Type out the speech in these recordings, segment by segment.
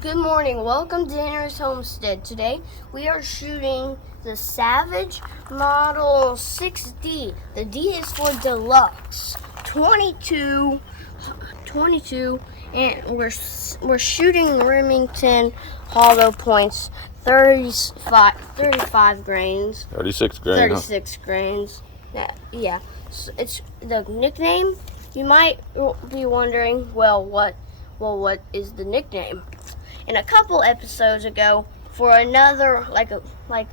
Good morning. Welcome to Henry's Homestead. Today we are shooting the Savage Model 6D. The D is for Deluxe. 22, and we're shooting Remington hollow points. 35 grains. 36 grains. 36 grains. Yeah. So it's the nickname. You might be wondering, what is the nickname? In a couple episodes ago, for another,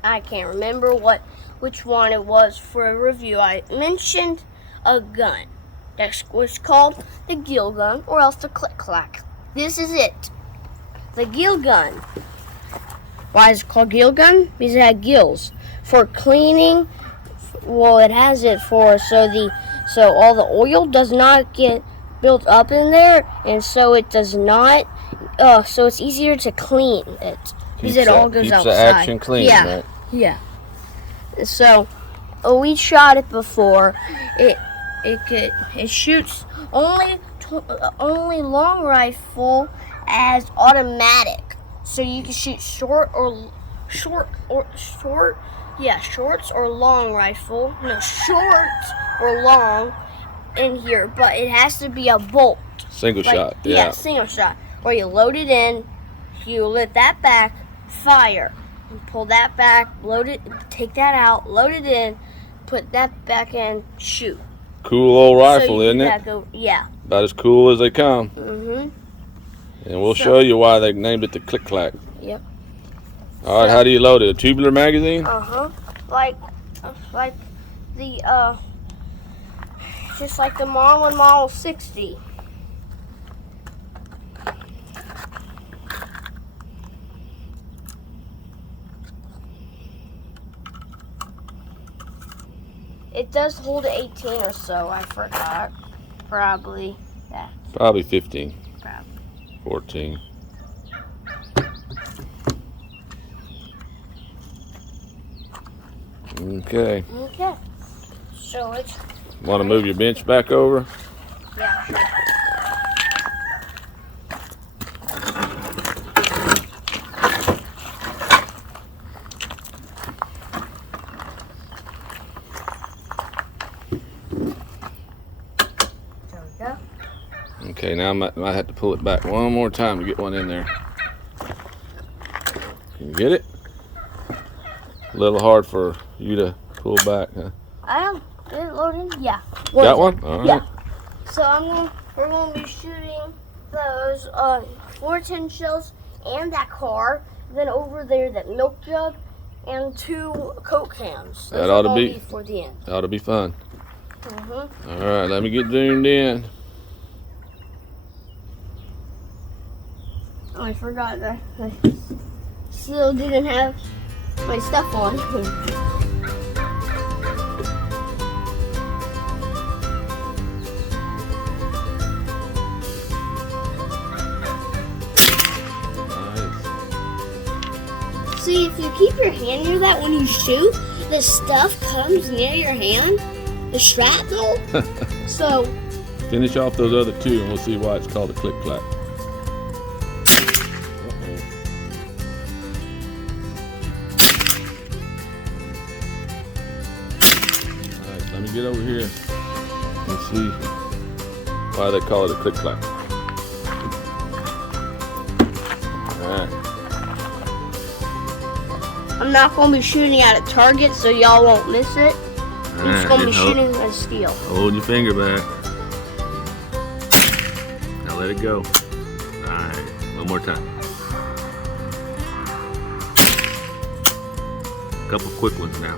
I can't remember which one it was for a review, I mentioned a gun that was called the Gill gun, or else the click-clack. This is it, the Gill gun. Why is it called Gill gun? Because it had gills for cleaning. Well, it has it for so all the oil does not get built up in there, and so it does not. So it's easier to clean it because it all goes outside. Keeps the action clean, yeah, right? Yeah. So we shot it before. It shoots only long rifle as automatic. So you can shoot shorts or long rifle. No, short or long in here, but it has to be a bolt. Single shot. Yeah, single shot. Where you load it in, you let that back, fire. You pull that back, load it, take that out, load it in, put that back in, shoot. Cool old rifle, isn't it? Yeah. About as cool as they come. Mm-hmm. And we'll show you why they named it the click-clack. Yep. All right, how do you load it? A tubular magazine? Uh-huh. Just like the Model 60. It does hold 18 or so, I forgot. Probably that. Probably 15. Probably. 14. Okay. Okay. So it's... Want to move your bench back over? Yeah, sure. Okay, now I might have to pull it back one more time to get one in there. Can you get it? A little hard for you to pull back, huh? I don't get it loaded. Yeah. Got one? All right. Yeah. So we're gonna be shooting those 410 shells and that car. Then over there, that milk jug and 2 Coke cans. That ought to be for the end. Ought to be fun. Mm-hmm. All right, let me get zoomed in. Oh, I forgot that I still didn't have my stuff on. Nice. See, if you keep your hand near that when you shoot, the stuff comes near your hand, the shrapnel. So Finish off those other 2 and we'll see why it's called a click-clack. Let me get over here and see why they call it a click-clack. Alright. I'm not going to be shooting at a target, so y'all won't miss it. I'm just going to be shooting at steel. Hold your finger back. Now let it go. Alright, one more time. A couple quick ones now.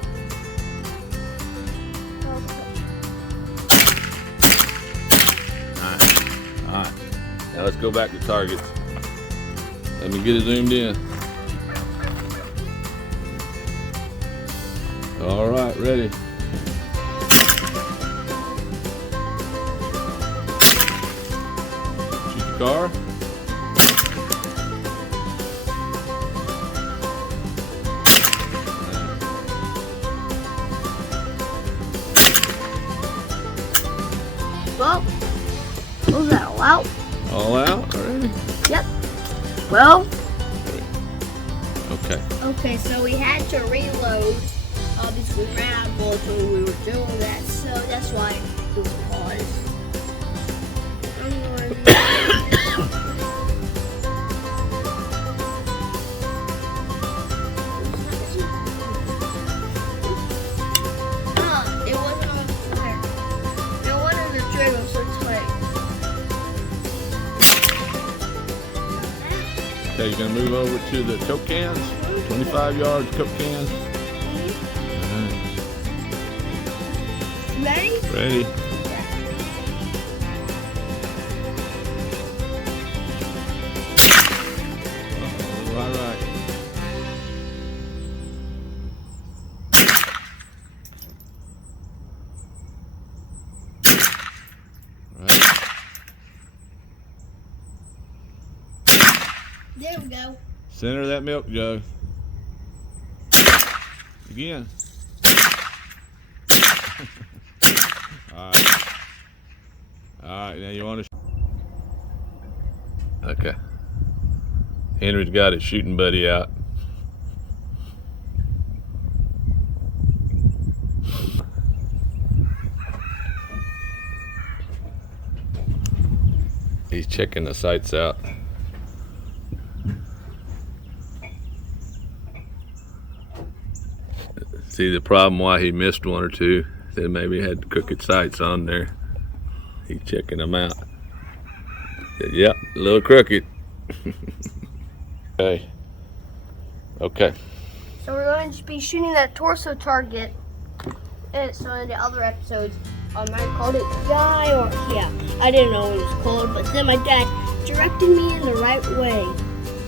Alright, now let's go back to targets. Let me get it zoomed in. Alright, ready. Shoot the car. Well, was that all out? All out already? Yep. Well. Okay. Okay, so we had to reload because we ran out of bullets when we were doing that, so that's why it was paused. It wasn't on fire. No wonder the trigger was so tight. Okay, you're gonna move over to the Coke cans. 25 yards, Coke cans. Ready? Ready. All right. There we go. Center of that milk jug. Again. Alright. Alright, now you want to. Okay. Henry's got his shooting buddy out. He's checking the sights out. See the problem why he missed one or two. Said maybe he had crooked sights on there. He's checking them out. Said, yep, a little crooked. Okay. Okay. So we're going to be shooting that torso target. And so in the other episodes, I called it guy or yeah, I didn't know what it was called, but then my dad directed me in the right way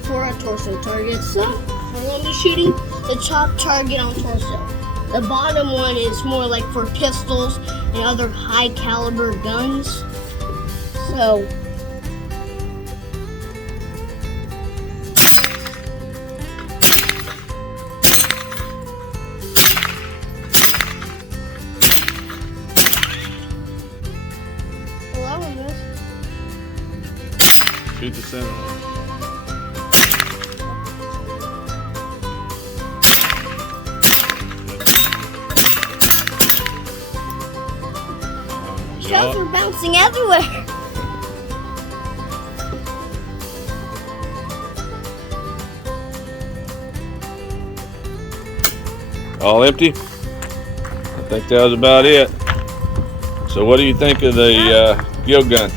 for a torso target. So we're going to be shooting the top target on torso. The bottom one is more like for pistols and other high caliber guns. So Shoot the center one. shells are bouncing everywhere. All empty? I think that was about it. So what do you think of the Gill gun?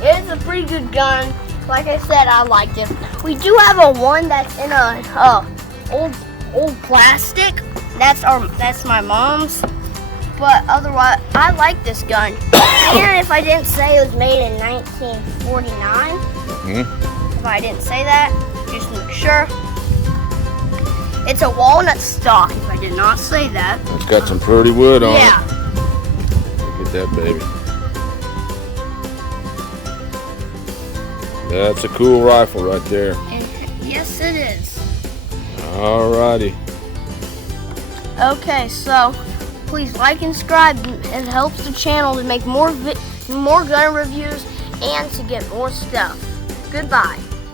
It's a pretty good gun. Like I said, I liked it. We do have a one that's in a old plastic. That's my mom's. But otherwise, I like this gun. And if I didn't say it was made in 1949, if I didn't say that, just make sure. It's a walnut stock. If I did not say that. It's got some pretty wood on yeah. it. Look at that baby. That's a cool rifle right there. Yes, it is. Alrighty. Okay, so please like and subscribe. It helps the channel to make more gun reviews and to get more stuff. Goodbye.